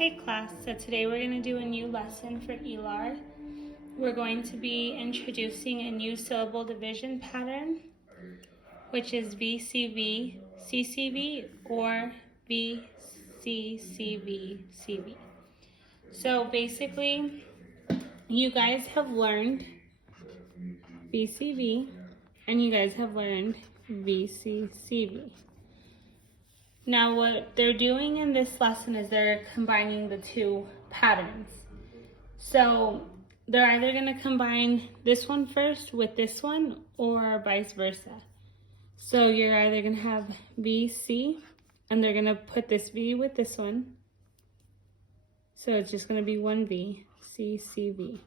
Hey class, so today we're going to do a new lesson for ELAR. We're going to be introducing a new syllable division pattern, which is VCV, CCV, or VCCV, CV. So basically, you guys have learned VCV and you guys have learned VCCV. Now what they're doing in this lesson is they're combining the two patterns. So they're either going to combine this one first with this one or vice versa. So you're either going to have VC and they're going to put this V with this one. So it's just going to be one V, CCV.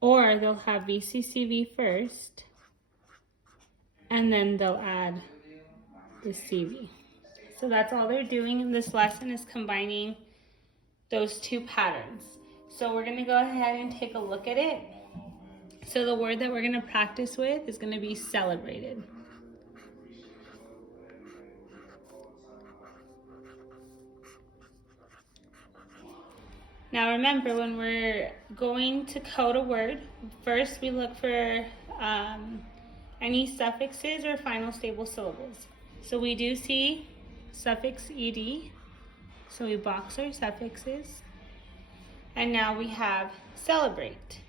Or they'll have VCCV first and then they'll add the CV. So that's all they're doing in this lesson, is combining those two patterns. So we're going to go ahead and take a look at it. So the word that we're going to practice with is going to be celebrated. Now remember, when we're going to code a word, first we look for any suffixes or final stable syllables. So we do see suffix ed, so we box our suffixes. And now we have celebrate.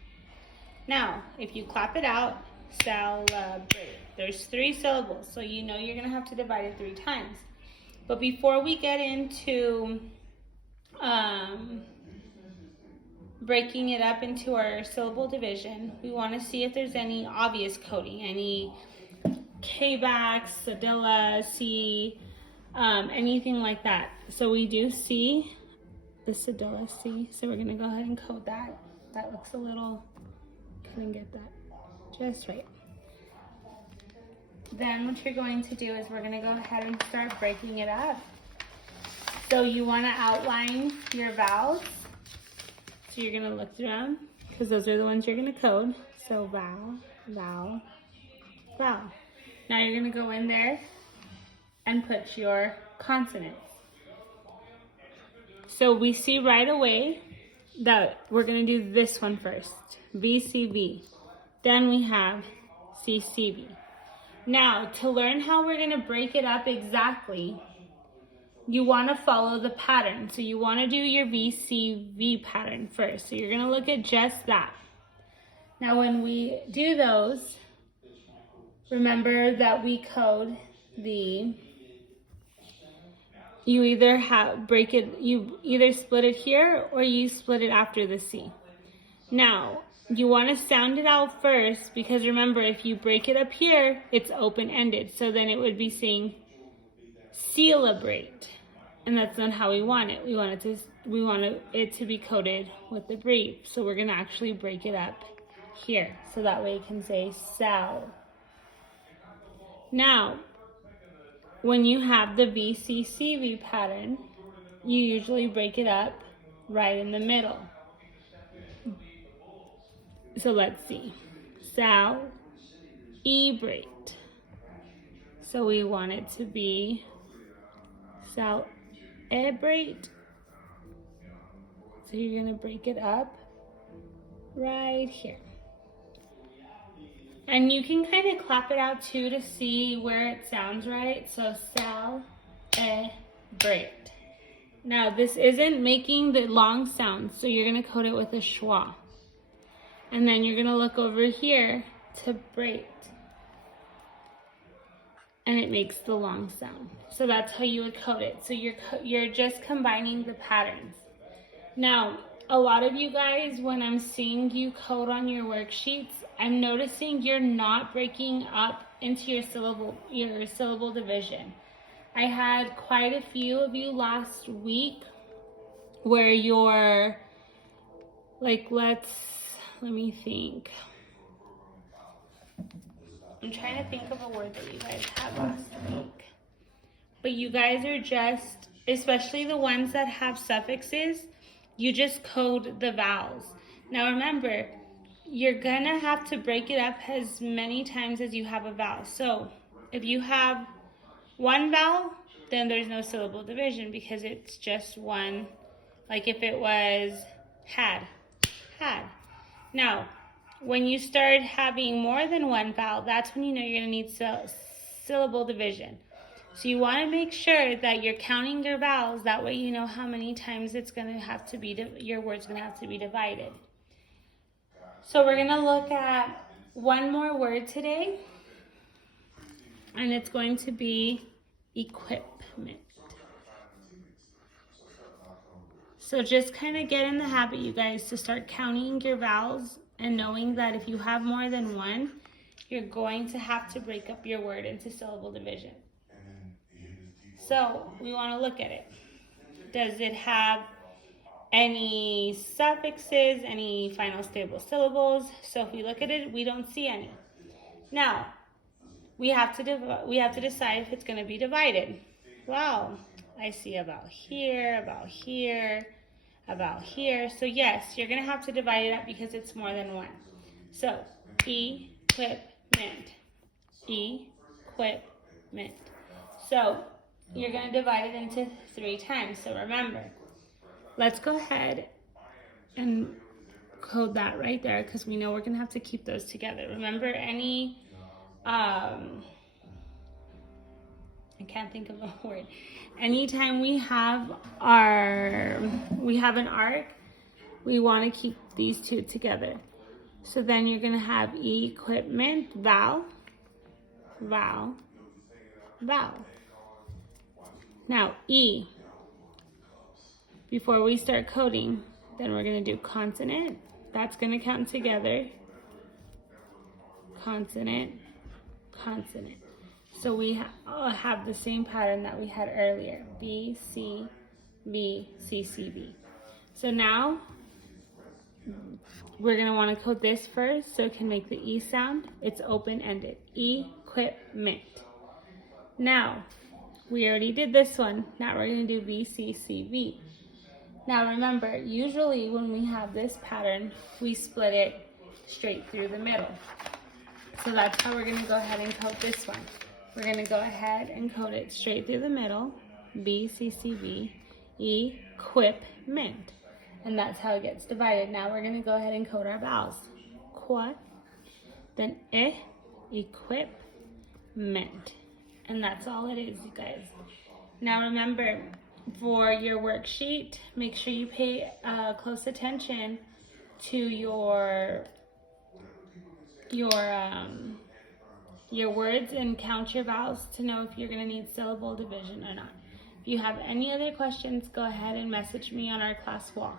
Now, if you clap it out, celebrate. There's 3 syllables, so you know you're going to have to divide it 3 times. But before we get into breaking it up into our syllable division, we want to see if there's any obvious coding, any K-backs, cedilla, C, anything like that. So we do see the cedilla C, so we're going to go ahead and code that. That looks a little, couldn't get that just right. Then what you're going to do is we're going to go ahead and start breaking it up. So you want to outline your vowels. So you're going to look through them, because those are the ones you're going to code. So vowel, vowel, vowel. Now you're going to go in there and put your consonants. So we see right away that we're going to do this one first, VCV. Then we have CCV. Now, to learn how we're going to break it up exactly, you want to follow the pattern. So you want to do your VCV pattern first. So you're going to look at just that. Now, when we do those, remember that we code you either split it here or you split it after the C. Now, you want to sound it out first, because remember, if you break it up here, it's open-ended. So then it would be saying celebrate. And that's not how we want it. We want it to be coded with the brief. So we're going to actually break it up here. So that way it can say sell. Now, when you have the VCCV pattern, you usually break it up right in the middle. So let's see. Celebrate. So we want it to be celebrate. So you're going to break it up right here. And you can kind of clap it out too to see where it sounds right. So celebrate. Now this isn't making the long sound, so you're going to code it with a schwa. And then you're going to look over here to break. And it makes the long sound. So that's how you would code it. So you're just combining the patterns. Now, a lot of you guys, when I'm seeing you code on your worksheets, I'm noticing you're not breaking up into your syllable division. I had quite a few of you last week where you're like, let me think. I'm trying to think of a word that you guys had last week. But you guys are just, especially the ones that have suffixes, you just code the vowels. Now remember, you're gonna have to break it up as many times as you have a vowel. So if you have one vowel, then there's no syllable division because it's just one Like if it was had. Now, when you start having more than one vowel, that's when you know you're going to need syllable division. So you want to make sure that you're counting your vowels. That way you know how many times it's going to have to be, your word's going to have to be divided. So we're going to look at one more word today, and it's going to be equipment. So just kind of get in the habit, you guys, to start counting your vowels and knowing that if you have more than one, you're going to have to break up your word into syllable division. So we want to look at it. Does it have any suffixes, any final stable syllables? So if we look at it, we don't see any. Now, we have to decide if it's going to be divided. Wow, I see about here, about here, about here. So yes, you're going to have to divide it up because it's more than one. So equipment, equipment. So you're going to divide it into 3 times. So remember, let's go ahead and code that right there because we know we're going to have to keep those together. Remember, any I can't think of a word. Anytime we have an arc, we want to keep these two together. So then you're going to have equipment, vowel, vowel, vowel. Now E. Before we start coding, then we're going to do consonant. That's going to count together. Consonant, consonant. So we have the same pattern that we had earlier. B, C, B, C, C, B. So now we're going to want to code this first so it can make the E sound. It's open-ended. Equipment. Now, we already did this one. Now we're going to do B, C, C, B. Now remember, usually when we have this pattern, we split it straight through the middle. So that's how we're going to go ahead and code this one. We're going to go ahead and code it straight through the middle. B, C, C, B, equipment. And that's how it gets divided. Now we're going to go ahead and code our vowels. Qua, then equipment. And that's all it is, you guys. Now remember, for your worksheet, make sure you pay close attention to your words and count your vowels to know if you're going to need syllable division or not. If you have any other questions, go ahead and message me on our class wall.